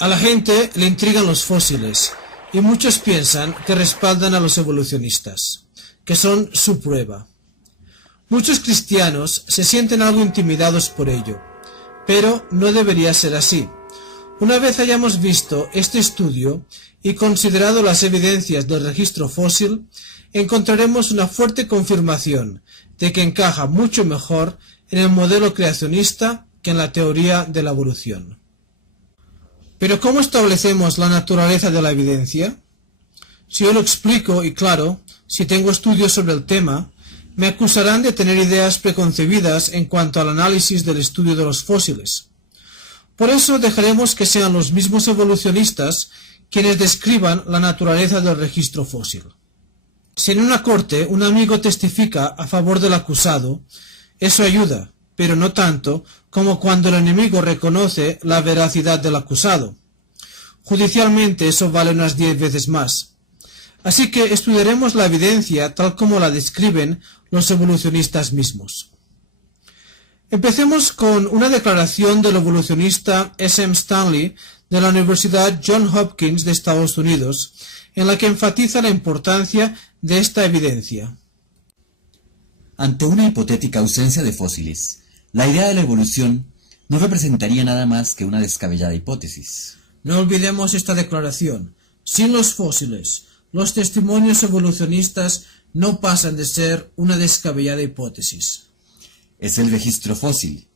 A la gente le intrigan los fósiles y muchos piensan que respaldan a los evolucionistas, que son su prueba. Muchos cristianos se sienten algo intimidados por ello, pero no debería ser así. Una vez hayamos visto este estudio y considerado las evidencias del registro fósil, encontraremos una fuerte confirmación de que encaja mucho mejor en el modelo creacionista que en la teoría de la evolución. Pero ¿cómo establecemos la naturaleza de la evidencia? Si yo lo explico, y claro, si tengo estudios sobre el tema, me acusarán de tener ideas preconcebidas en cuanto al análisis del estudio de los fósiles. Por eso dejaremos que sean los mismos evolucionistas quienes describan la naturaleza del registro fósil. Si en una corte un amigo testifica a favor del acusado, eso ayuda, pero no tanto como cuando el enemigo reconoce la veracidad del acusado. Judicialmente eso vale unas 10 veces más. Así que estudiaremos la evidencia tal como la describen los evolucionistas mismos. Empecemos con una declaración del evolucionista S. M. Stanley de la Universidad Johns Hopkins de Estados Unidos, en la que enfatiza la importancia de esta evidencia. Ante una hipotética ausencia de fósiles, la idea de la evolución no representaría nada más que una descabellada hipótesis. No olvidemos esta declaración. Sin los fósiles, los testimonios evolucionistas no pasan de ser una descabellada hipótesis. Es el registro fósil,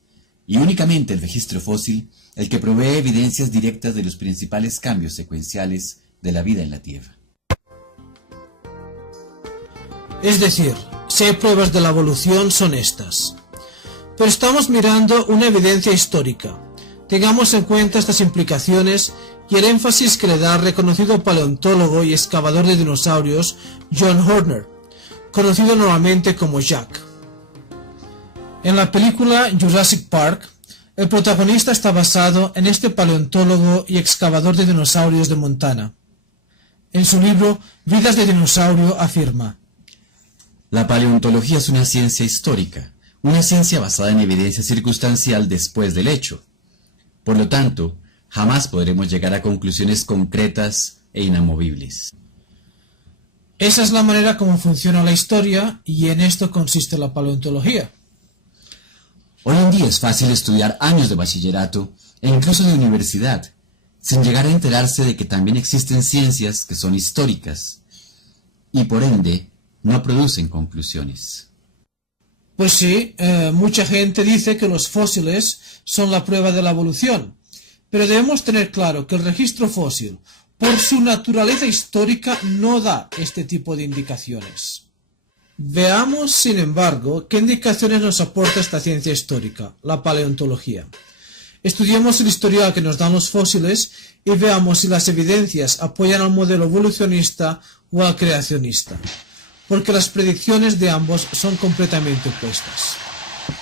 y únicamente el registro fósil, el que provee evidencias directas de los principales cambios secuenciales de la vida en la Tierra. Es decir, si hay pruebas de la evolución son estas. Pero estamos mirando una evidencia histórica. Tengamos en cuenta estas implicaciones y el énfasis que le da el reconocido paleontólogo y excavador de dinosaurios John Horner, conocido normalmente como Jack. En la película Jurassic Park, el protagonista está basado en este paleontólogo y excavador de dinosaurios de Montana. En su libro Vidas de dinosaurio afirma: la paleontología es una ciencia histórica, una ciencia basada en evidencia circunstancial después del hecho. Por lo tanto, jamás podremos llegar a conclusiones concretas e inamovibles. Esa es la manera como funciona la historia y en esto consiste la paleontología. Hoy en día es fácil estudiar años de bachillerato e incluso de universidad, sin llegar a enterarse de que también existen ciencias que son históricas y por ende no producen conclusiones. Pues sí, mucha gente dice que los fósiles son la prueba de la evolución, pero debemos tener claro que el registro fósil, por su naturaleza histórica, no da este tipo de indicaciones. Veamos, sin embargo, qué indicaciones nos aporta esta ciencia histórica, la paleontología. Estudiemos el historial que nos dan los fósiles y veamos si las evidencias apoyan al modelo evolucionista o al creacionista, porque las predicciones de ambos son completamente opuestas.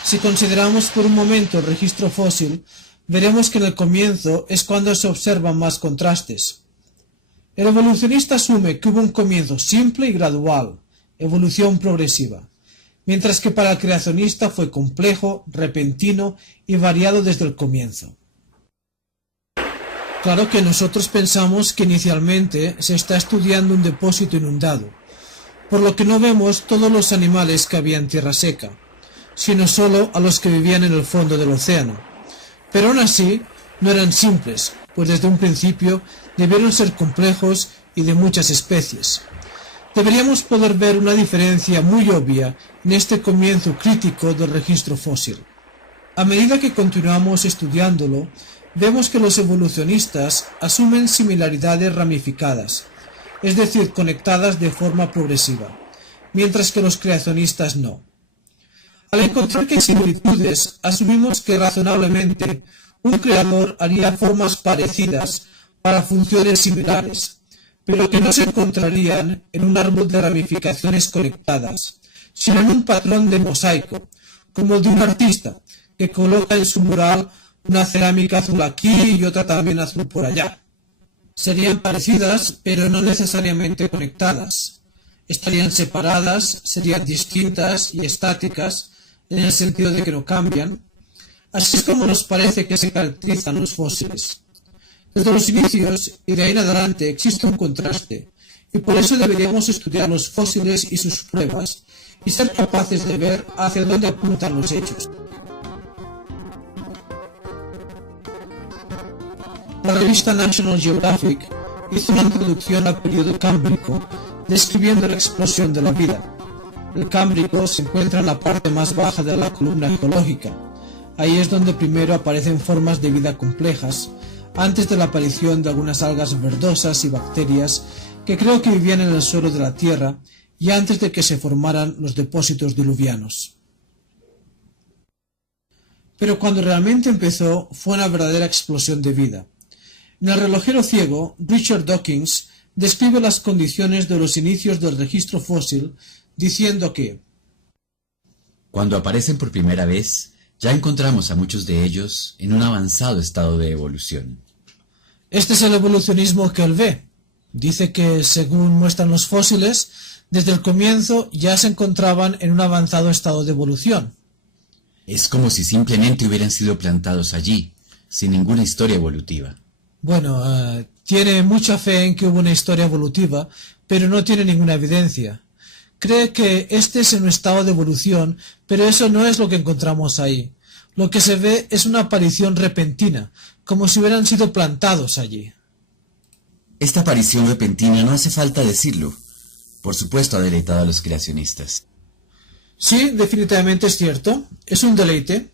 Si consideramos por un momento el registro fósil, veremos que en el comienzo es cuando se observan más contrastes. El evolucionista asume que hubo un comienzo simple y gradual, evolución progresiva, mientras que para el creacionista fue complejo, repentino y variado desde el comienzo. Claro que nosotros pensamos que inicialmente se está estudiando un depósito inundado, por lo que no vemos todos los animales que había en tierra seca, sino solo a los que vivían en el fondo del océano. Pero aún así, no eran simples, pues desde un principio debieron ser complejos y de muchas especies. Deberíamos poder ver una diferencia muy obvia en este comienzo crítico del registro fósil. A medida que continuamos estudiándolo, vemos que los evolucionistas asumen similaridades ramificadas, es decir, conectadas de forma progresiva, mientras que los creacionistas no. Al encontrar que hay similitudes, asumimos que razonablemente un creador haría formas parecidas para funciones similares, pero que no se encontrarían en un árbol de ramificaciones conectadas, sino en un patrón de mosaico, como el de un artista que coloca en su mural una cerámica azul aquí y otra también azul por allá. Serían parecidas, pero no necesariamente conectadas. Estarían separadas, serían distintas y estáticas, en el sentido de que no cambian. Así es como nos parece que se caracterizan los fósiles. Desde los inicios y de ahí en adelante existe un contraste, y por eso deberíamos estudiar los fósiles y sus pruebas, y ser capaces de ver hacia dónde apuntan los hechos. La revista National Geographic hizo una introducción al periodo cámbrico, describiendo la explosión de la vida. El Cámbrico se encuentra en la parte más baja de la columna geológica. Ahí es donde primero aparecen formas de vida complejas, antes de la aparición de algunas algas verdosas y bacterias que creo que vivían en el suelo de la Tierra y antes de que se formaran los depósitos diluvianos. Pero cuando realmente empezó fue una verdadera explosión de vida. En El relojero ciego, Richard Dawkins describe las condiciones de los inicios del registro fósil diciendo que cuando aparecen por primera vez, ya encontramos a muchos de ellos en un avanzado estado de evolución. Este es el evolucionismo que él ve. Dice que, según muestran los fósiles, desde el comienzo ya se encontraban en un avanzado estado de evolución. Es como si simplemente hubieran sido plantados allí, sin ninguna historia evolutiva. Bueno, tiene mucha fe en que hubo una historia evolutiva, pero no tiene ninguna evidencia. Cree que este es un estado de evolución, pero eso no es lo que encontramos ahí. Lo que se ve es una aparición repentina, como si hubieran sido plantados allí. Esta aparición repentina no hace falta decirlo. Por supuesto ha deleitado a los creacionistas. Sí, definitivamente es cierto. Es un deleite.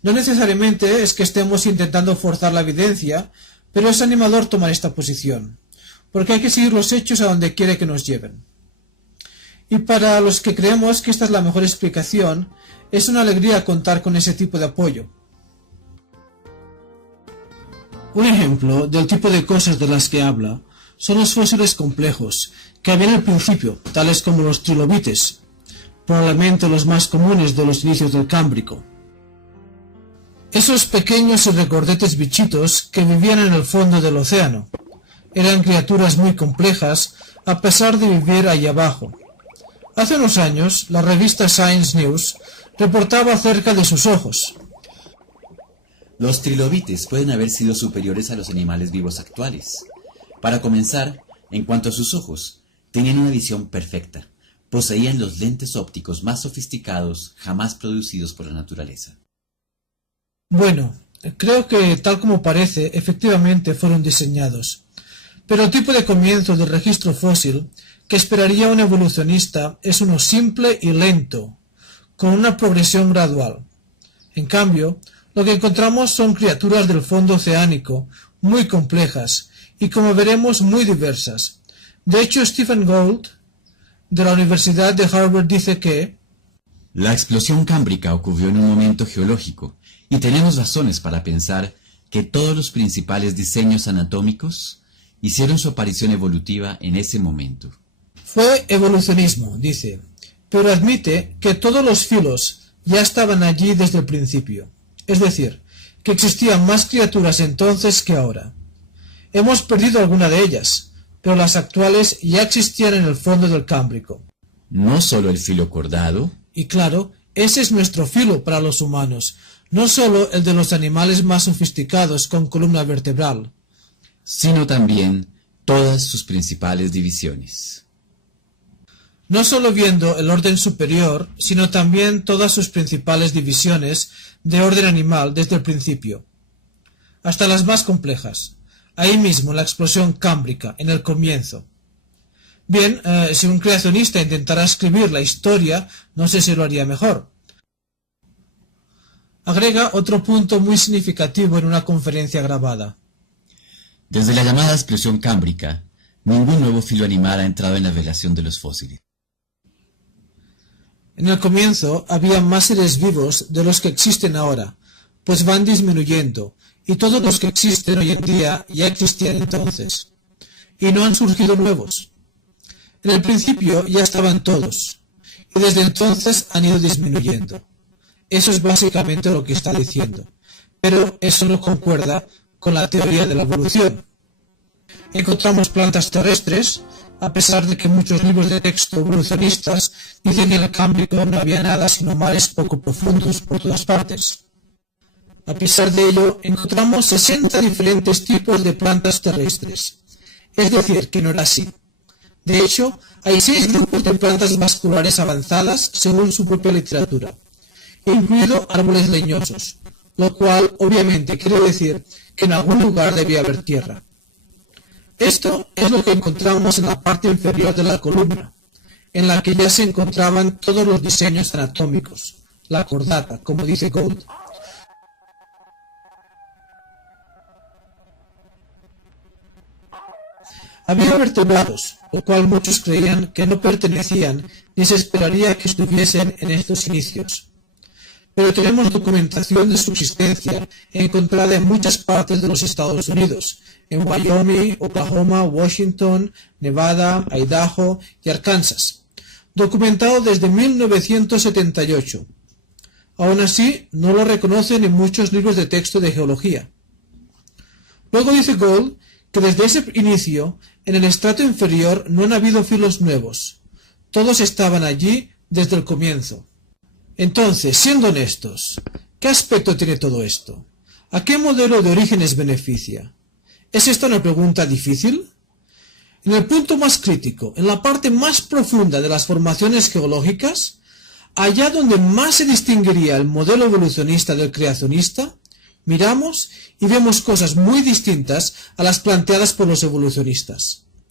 No necesariamente es que estemos intentando forzar la evidencia, pero es animador tomar esta posición, porque hay que seguir los hechos a donde quiere que nos lleven. Y para los que creemos que esta es la mejor explicación, es una alegría contar con ese tipo de apoyo. Un ejemplo del tipo de cosas de las que habla son los fósiles complejos, que había en el principio, tales como los trilobites, probablemente los más comunes de los inicios del Cámbrico. Esos pequeños y recordetes bichitos que vivían en el fondo del océano. Eran criaturas muy complejas, a pesar de vivir ahí abajo. Hace unos años, la revista Science News reportaba acerca de sus ojos. Los trilobites pueden haber sido superiores a los animales vivos actuales. Para comenzar, en cuanto a sus ojos, tenían una visión perfecta. Poseían los lentes ópticos más sofisticados jamás producidos por la naturaleza. Bueno, creo que tal como parece, efectivamente fueron diseñados. Pero el tipo de comienzo del registro fósil que esperaría un evolucionista es uno simple y lento, con una progresión gradual. En cambio, lo que encontramos son criaturas del fondo oceánico, muy complejas, y como veremos, muy diversas. De hecho, Stephen Gould, de la Universidad de Harvard, dice que la explosión cámbrica ocurrió en un momento geológico, y tenemos razones para pensar que todos los principales diseños anatómicos hicieron su aparición evolutiva en ese momento. Fue evolucionismo, dice, pero admite que todos los filos ya estaban allí desde el principio. Es decir, que existían más criaturas entonces que ahora. Hemos perdido alguna de ellas, pero las actuales ya existían en el fondo del Cámbrico. No solo el filo cordado. Y claro, ese es nuestro filo para los humanos, no solo el de los animales más sofisticados con columna vertebral, sino también todas sus principales divisiones. No solo viendo el orden superior, sino también todas sus principales divisiones de orden animal desde el principio, hasta las más complejas, ahí mismo en la explosión cámbrica, en el comienzo. Bien, si un creacionista intentara escribir la historia, no sé si lo haría mejor. Agrega otro punto muy significativo en una conferencia grabada. Desde la llamada explosión cámbrica, ningún nuevo filo animal ha entrado en la relación de los fósiles. En el comienzo había más seres vivos de los que existen ahora, pues van disminuyendo, y todos los que existen hoy en día ya existían entonces, y no han surgido nuevos. En el principio ya estaban todos, y desde entonces han ido disminuyendo. Eso es básicamente lo que está diciendo, pero eso no concuerda con la teoría de la evolución. Encontramos plantas terrestres, a pesar de que muchos libros de texto evolucionistas dicen que en el Cámbrico no había nada sino mares poco profundos por todas partes. A pesar de ello, encontramos 60 diferentes tipos de plantas terrestres. Es decir, que no era así. De hecho, hay 6 grupos de plantas vasculares avanzadas según su propia literatura, incluido árboles leñosos, lo cual obviamente quiere decir que en algún lugar debía haber tierra. Esto es lo que encontramos en la parte inferior de la columna, en la que ya se encontraban todos los diseños anatómicos, la cordata, como dice Gould. Había vertebrados, lo cual muchos creían que no pertenecían ni se esperaría que estuviesen en estos inicios. Pero tenemos documentación de su existencia encontrada en muchas partes de los Estados Unidos, en Wyoming, Oklahoma, Washington, Nevada, Idaho y Arkansas, documentado desde 1978. Aún así, no lo reconocen en muchos libros de texto de geología. Luego dice Gould que desde ese inicio, en el estrato inferior no han habido filos nuevos. Todos estaban allí desde el comienzo. Entonces, siendo honestos, ¿qué aspecto tiene todo esto? ¿A qué modelo de orígenes beneficia? ¿Es esta una pregunta difícil? En el punto más crítico, en la parte más profunda de las formaciones geológicas, allá donde más se distinguiría el modelo evolucionista del creacionista, miramos y vemos cosas muy distintas a las planteadas por los evolucionistas.